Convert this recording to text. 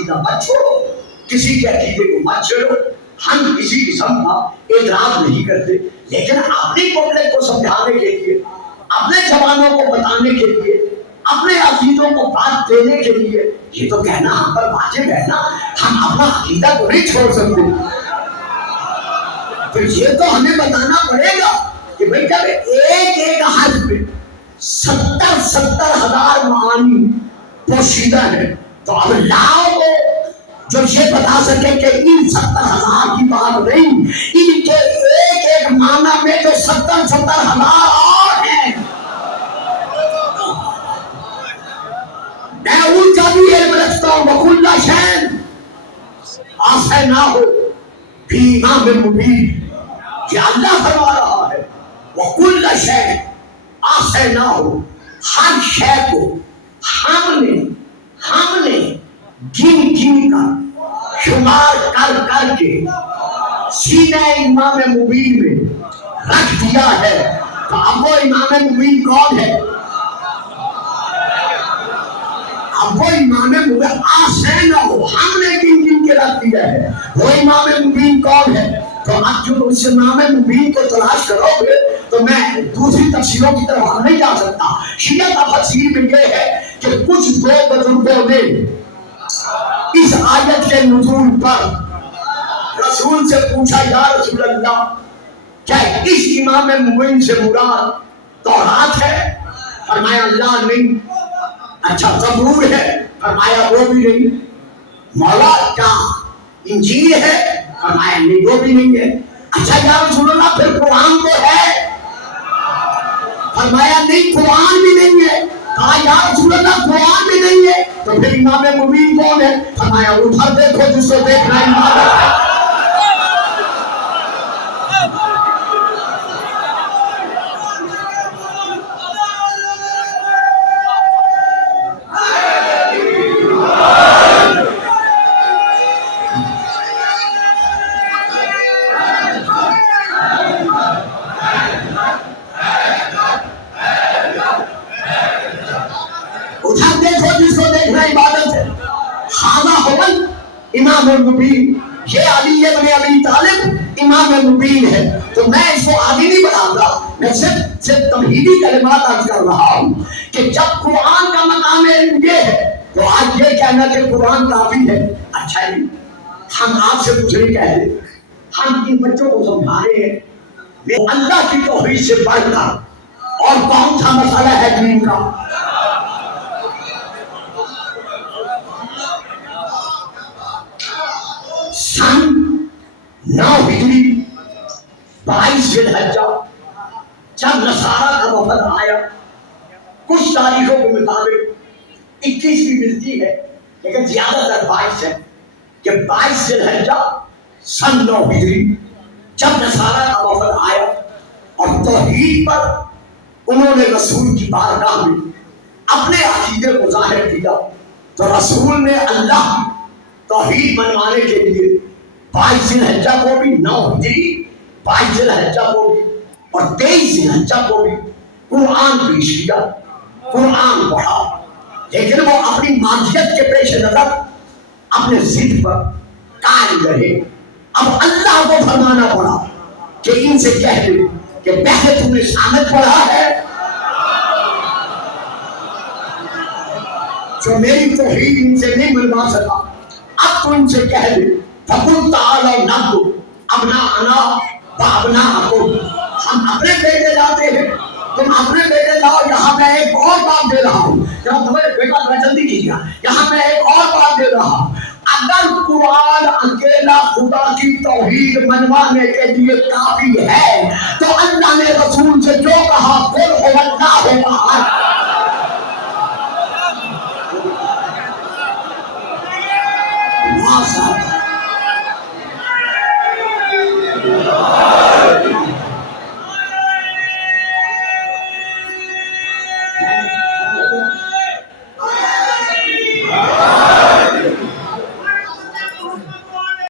عقیدہ مت چھوڑو، کسی کے عقیدے کو مت چھوڑو. ہم کسی قسم کا اعتراض نہیں کرتے، لیکن اپنی پبلک کو سمجھانے کے لیے، اپنے جوانوں کو بتانے کے لیے، اپنے عقیدوں کو بات دینے کے لیے یہ تو کہنا ہم پر واجب ہے نا. ہم اپنا عقیدہ کو نہیں چھوڑ سکتے. تو یہ تو ہمیں بتانا پڑے گا کہ بھئی جب ایک ایک حرف میں 70,000 معانی پوشیدہ ہے، تو اب لاؤ کو جو یہ بتا سکے کہ ان 70,000 کی بات نہیں، ان کے ایک ایک معنی میں جو 70,000 اور ہیں. میں ان کا بھی علم رکھتا ہوں. وَكُلَّ شَيْءٍ أَحْصَيْنَاهُ فِي إِمَامٍ مُبِينٍ. یہ اللہ فرما رہا ہے وَكُلَّ شَيْءٍ أَحْصَيْنَاهُ، ہر شے کو ہم نے گن کر شمار کر کے سینہ امام مبین میں رکھ دیا ہے. تو اب وہ امام مبین کون ہے؟ اب وہ امام مبین آسینہ ہم نے گن کے رکھ دیا ہے. وہ امام مبین کون ہے؟ تو اب جو اس امام مبین کو تلاش کرو گے تو میں دوسری تفسیروں کی طرف نہیں جا سکتا. شیعہ کا تفسیر میں یہ ہے کہ کچھ دو بزرگوں نے اس آیت کے نزول پر رسول سے پوچھا، یا رسول اللہ کیا اس امام مبین سے مراد تورات ہے؟ فرمایا اللہ نہیں. اچھا زبور ہے؟ فرمایا وہ بھی نہیں. مولا کیا انجیل ہے؟ فرمایا نہیں وہ بھی نہیں ہے. اچھا یا رسول اللہ پھر قرآن تو ہے؟ فرمایا نہیں قرآن بھی نہیں ہے. کہا یا رسول اللہ قرآن بھی نہیں ہے تو پھر امام مبین کون ہے؟ فرمایا ادھر دیکھو جس کو دیکھنا عبادت ہے. امام المبین، یہ علی ابن ابی طالب امام المبین ہے. تو میں اس کو آگے نہیں بڑھاتا، میں صرف تمہیدی کلمات عرض کر رہا ہوں کہ جب قرآن کا مقام علم یہ ہے تو آج یہ کہنا کہ قرآن کافی ہے اچھا نہیں. ہم آپ سے کچھ نہیں کہتے، ہم ان بچوں کو سمجھا رہے ہیں وہ اللہ کی توحید سے بڑھ کر اور کون سا مسئلہ ہے دین کا. سن 9 ہجری 22 ذی الحجہ جب نصارہ کا وفد آیا، کچھ تاریخوں کے مطابق 21 بھی ملتی ہے لیکن زیادہ تر 22 ہے کہ 22 ذی الحجہ سن 9 ہجری جب نصارہ کا وفد آیا اور توحید پر انہوں نے رسول کی بارگاہ میں اپنے عقیدے کو ظاہر کیا، تو رسول نے اللہ کی توحید منوانے کے لیے 22 ذی الحجہ کو بھی 9 ہجری 22 ذی الحجہ کو بھی اور 23 ذی الحجہ کو بھی قرآن پیش کیا، قرآن پڑھا. لیکن وہ اپنی مادیت کے پیش نظر اپنے ضد پر قائم رہے. اب اللہ کو فرمانا پڑا کہ ان سے کہہ دے کہ پہلے تم نے شامت پڑھا ہے جو میری توحید ان سے نہیں منوا سکا، اب تو ان سے کہہ دے فَقُلْ تَعَالَوْا نَدْعُ أَبْنَاءَنَا وَأَبْنَاءَكُمْ. ہم اپنے بیٹے لاتے ہیں، تم اپنے بیٹے لاؤ. یہاں میں ایک اور بات دے رہا ہوں، یہاں تمہیں بیٹا ذرا جلدی کیجیے، یہاں میں ایک اور بات دے رہا ہوں. اگر قرآن اکیلا خدا کی توحید منوانے کے لیے کافی ہے تو اللہ نے رسول سے جو